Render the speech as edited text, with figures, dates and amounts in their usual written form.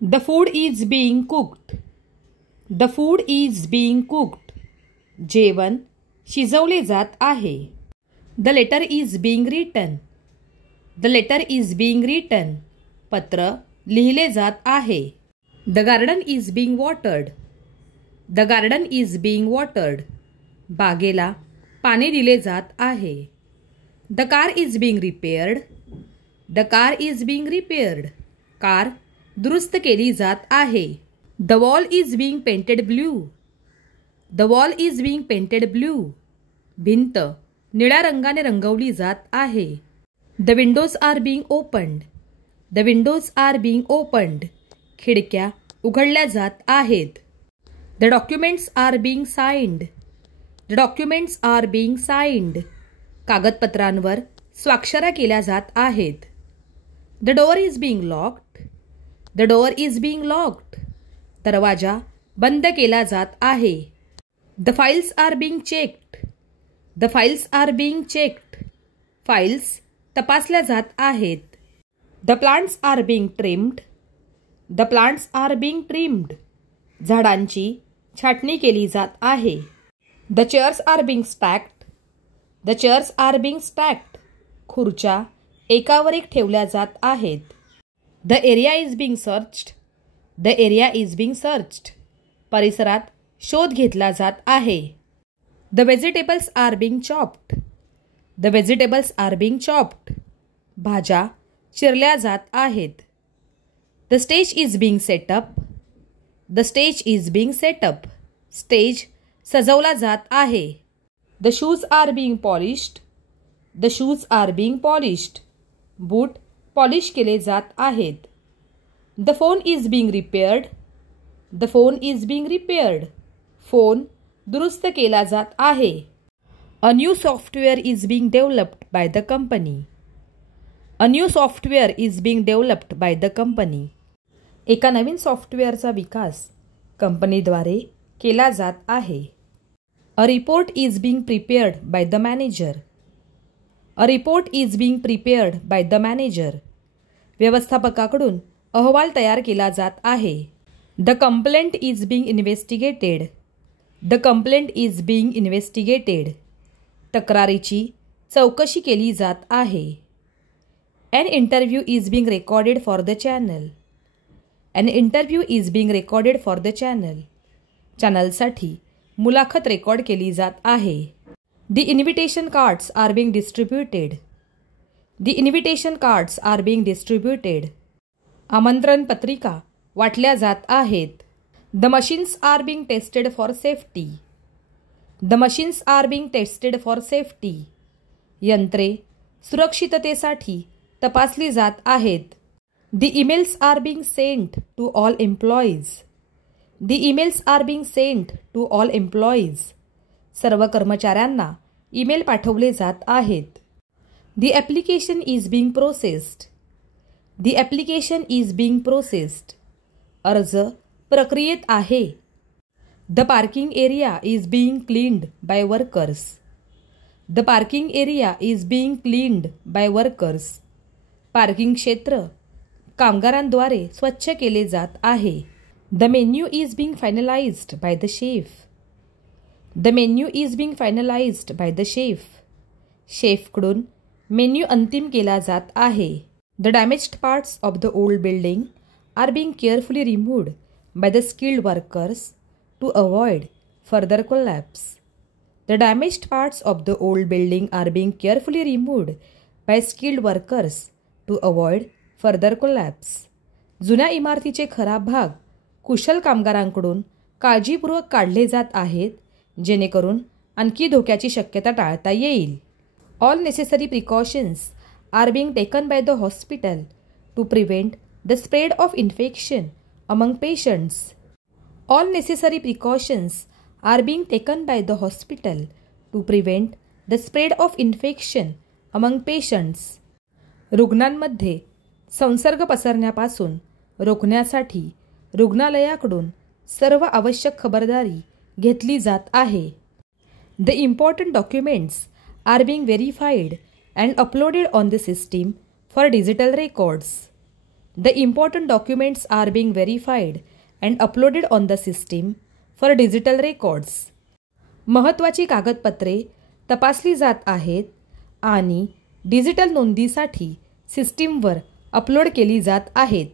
The food is being cooked. The food is being cooked. जेवण शिजवले जात आहे. The letter is being written. The letter is being written. पत्र लिहिले जात आहे. The garden is being watered. The garden is being watered. बागेला पाणी दिले जात आहे. The car is being repaired. The car is being repaired. Car दुरुस्त केली जात आहे. The wall is being painted blue. The wall is being painted blue. भिंत निळ्या रंगाने रंगवली जात आहे. The windows are being opened. The windows are being opened. खिडक्या उघडल्या जात आहेत. The documents are being signed. The documents are being signed. कागदपत्रांवर स्वाक्षऱ्या केल्या जात आहेत. The door is being locked. The door is being locked. दरवाजा बंद केला जात आहे. The files are being checked. The files are being checked. Files तपासल्या जात आहेत. The plants are being trimmed. The plants are being trimmed. झाडांची छाटणी केली जात आहे. The chairs are being stacked. The chairs are being stacked. खुर्च्या एकावर एक ठेवल्या जात आहेत. The area is being searched. The area is being searched. परिसरात शोध घेतला जात आहे. The vegetables are being chopped. The vegetables are being chopped. भाज्या चिरल्या जात आहेत. The stage is being set up. The stage is being set up. Stage सजवला जात आहे. The shoes are being polished. The shoes are being polished. Boot polish केले जात आहेत. The phone is being repaired. The phone is being repaired. Phone दुरुस्त केला जात आहे. A new software is being developed by the company. A new software is being developed by the company. एका नवीन सॉफ्टवेअरचा विकास कंपनीद्वारे केला जात आहे. A report is being prepared by the manager. A report is being prepared by the manager. व्यवस्थापकाकडून अहवाल तयार केला जात आहे. The complaint is being investigated. The complaint is being investigated. तक्रारीची चौकशी केली जात आहे. An interview is being recorded for the channel. An interview is being recorded for the channel. चॅनलसाठी मुलाखत रेकॉर्ड केली जात आहे. The invitation cards are being distributed. The invitation cards are being distributed. आमंत्रण पत्रिका वाटल्या जात आहेत. The machines are being tested for safety. The machines are being tested for safety. यंत्रे सुरक्षिततेसाठी तपासली जात आहेत. The emails are being sent to all employees. The emails are being sent to all employees. सर्व कर्मचाऱ्यांना ईमेल पाठवले जात आहेत. The application is being processed. The application is being processed. अर्ज प्रक्रियेत आहे. The parking area is being cleaned by workers. The parking area is being cleaned by workers. Parking क्षेत्र कामगारांद्वारे स्वच्छ केले जात आहे. The menu is being finalized by the chef. The menu is being finalized by the chef. शेफकडून menu अंतिम केला जात आहे. The damaged parts of the old building are being carefully removed by the skilled workers to avoid further collapse. The damaged parts of the old building are being carefully removed by skilled workers to avoid further collapse. जुन्या इमारतीचे खराब भाग कुशल कामगारांकडून काळजीपूर्वक काढले जात आहेत जेणेकरून आणखी धोक्याची शक्यता टाळता येईल. All necessary precautions are being taken by the hospital to prevent the spread of infection among patients. All necessary precautions are being taken by the hospital to prevent the spread of infection among patients. रुग्णांमध्ये संसर्ग पसरण्यापासून रोखण्यासाठी रुग्णालयाकडून सर्व आवश्यक खबरदारी घेतली जात आहे. The important documents are being verified and uploaded on the system for digital records. The important documents are being verified and uploaded on the system for digital records. महत्त्वाची कागदपत्रे तपासली जात आहेत आणि डिजिटल नोंदीसाठी सिस्टीमवर अपलोड केली जात आहेत.